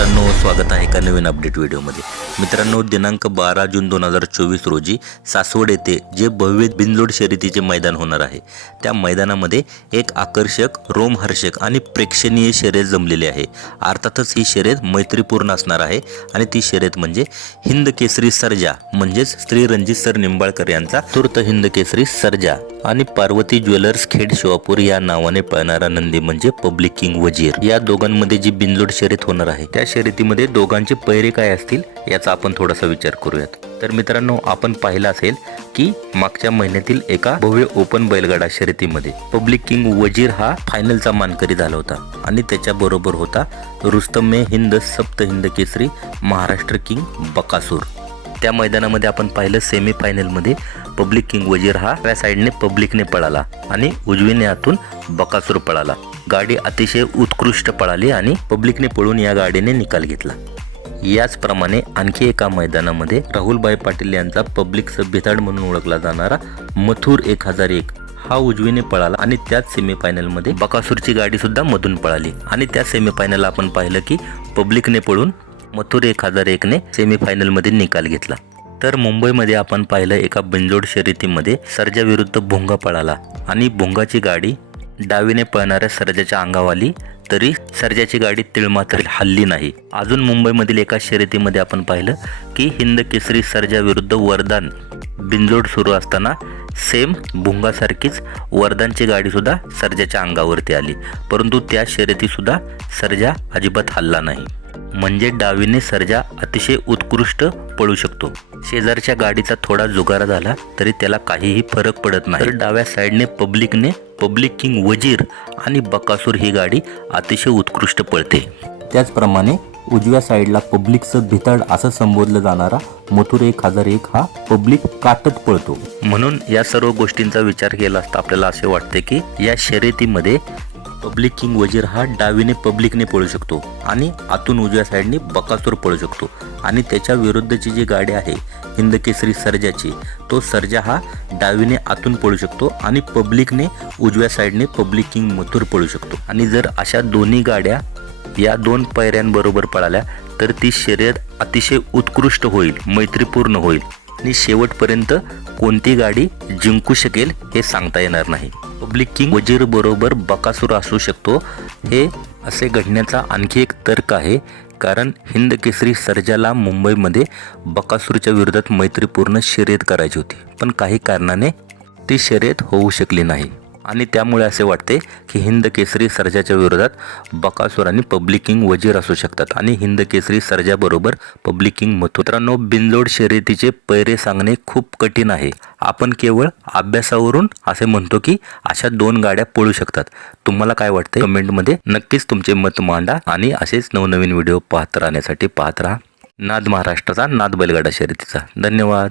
मित्रांनो स्वागत आहे एका नवीन अपडेट व्हिडिओमध्ये. मित्रांनो दिनांक बारा जून दोन हजार चोवीस रोजी सासवड येथे जे भव्य बिनजोड शर्यतीचे मैदान होणार आहे त्या मैदानामध्ये एक आकर्षक रोमहर्षक आणि प्रेक्षणीय शर्यत जमलेली आहे. अर्थातच ही शर्यत मैत्रीपूर्ण असणार आहे आणि ती शर्यत म्हणजे हिंद केसरी सर्जा म्हणजेच श्री रणजित सर निंबाळकर यांचा तुर्त हिंद केसरी सर्जा आणि पार्वती ज्वेलर्स खेड शिवापूर या नावाने पळणारा नंदी म्हणजे पब्लिक किंग वजीर. या दोघांमध्ये जी बिनजोड शर्यत होणार आहे त्या शर्यतीमध्ये दोघांचे पैरे काय असतील याचा आपण थोडासा विचार करूयात. तर मित्रांनो आपण पाहिलं असेल की मागच्या महिन्यातील एका भव्य ओपन बैलगाडा शर्यतीमध्ये पब्लिक किंग वजीर हा फायनलचा मानकरी झाला होता. आणि त्याच्या बरोबर होता रुस्तमे हिंद सप्त हिंद केसरी महाराष्ट्र किंग बकासूर. त्या मैदानामध्ये आपण पाहिलं सेमी फायनलमध्ये पब्लिक किंग वजीर हा त्या साईडने पब्लिकने पळाला आणि उजवीने आतून बकासूर पळाला. गाडी अतिशय उत्कृष्ट पळाली आणि पब्लिकने पळून या गाडीने निकाल घेतला. याचप्रमाणे आणखी एका मैदानामध्ये राहुलभाई पाटील यांचा पब्लिक सभ्यताड म्हणून ओळखला जाणारा मथुर एक हजार एक हा उजवीने पळाला आणि त्याच सेमीफायनलमध्ये बकासूरची गाडी सुद्धा मधून पळाली. आणि त्या सेमीफायनल आपण पाहिलं की पब्लिकने पळून मथुर एक हजार एकने सेमीफायनलमध्ये निकाल घेतला. तर मुंबईमध्ये आपण पाहिलं एका बिंजोड शर्यतीमध्ये सर्जाविरुद्ध भोंगा पळाला आणि भोंगाची गाडी डावीने पळणाऱ्या सर्जाच्या अंगावाली तरी सर्जाची गाडी तिळमात्र हल्ली नाही. अजून मुंबईमधील एका शर्यतीमध्ये आपण पाहिलं की हिंद केसरी सर्जा विरुद्ध वरदान बिंजोड सुरू असताना सेम भुंगासारखीच वरदानची गाडीसुद्धा सर्जाच्या अंगावरती आली. परंतु त्या शर्यतीसुद्धा सर्जा अजिबात हल्ला नाही. म्हणजे डावीने सर्जा अतिशय उत्कृष्ट पळू शकतो. शेजारच्या गाडीचा थोडा जुगारा झाला तरी त्याला काहीही फरक पडत नाही. तर डाव्या साईडने पब्लिकने पब्लिक किंग वजीर आणि बकासूर ही गाडी अतिशय उत्कृष्ट पळते. त्याचप्रमाणे उजव्या साईडला पब्लिकचं भिताड असं संबोधलं जाणारा मथुर एक हजार एक हा पब्लिक काटत पळतो. म्हणून या सर्व गोष्टींचा विचार केला असता आपल्याला असे वाटते की या शर्यतीमध्ये पब्लिक किंग वजीर हा डावीने पब्लिकने पळू शकतो आणि आतून उजव्या साईडने बकासूर पळू शकतो. आणि त्याच्या विरुद्धची जी गाडी आहे हिंद केसरी सर्जाची तो सर्जा हा डावीने आतून पळू शकतो आणि पब्लिकने उजव्या साईडने पब्लिक किंग मथुर पळू शकतो. आणि जर अशा दोन्ही गाड्या या दोन पैऱ्यांबरोबर पळाल्या तर ती शर्यत अतिशय उत्कृष्ट होईल मैत्रीपूर्ण होईल. आणि शेवटपर्यंत कोणती गाडी जिंकू शकेल हे सांगता येणार नाही. पब्लिक किंग वजीर बरोबर बकासूर असू शकतो. हे असे घडण्याचा आणखी एक तर्क आहे. कारण हिंद केसरी सर्जाला मुंबईमध्ये बकासूरच्या विरोधात मैत्रीपूर्ण शर्यत करायची होती. पण काही कारणाने ती शर्यत होऊ शकली नाही. आणि त्यामुळे असे वाटते की हिंद केसरी सर्जाच्या विरोधात बकासूर आणि पब्लिक किंग वजीर असू शकतात. आणि हिंद केसरी सर्जाबरोबर पब्लिक किंग बिनजोड शर्यतीचे पैरे सांगणे खूप कठीण आहे. आपण केवळ अभ्यासावरून असे म्हणतो की अशा दोन गाड्या पळू शकतात. तुम्हाला काय वाटतं कमेंटमध्ये नक्कीच तुमचे मत मांडा आणि असेच नवनवीन व्हिडिओ पाहत राहण्यासाठी पाहत राहा. नाद महाराष्ट्राचा नाद बैलगाडा शर्यतीचा. धन्यवाद.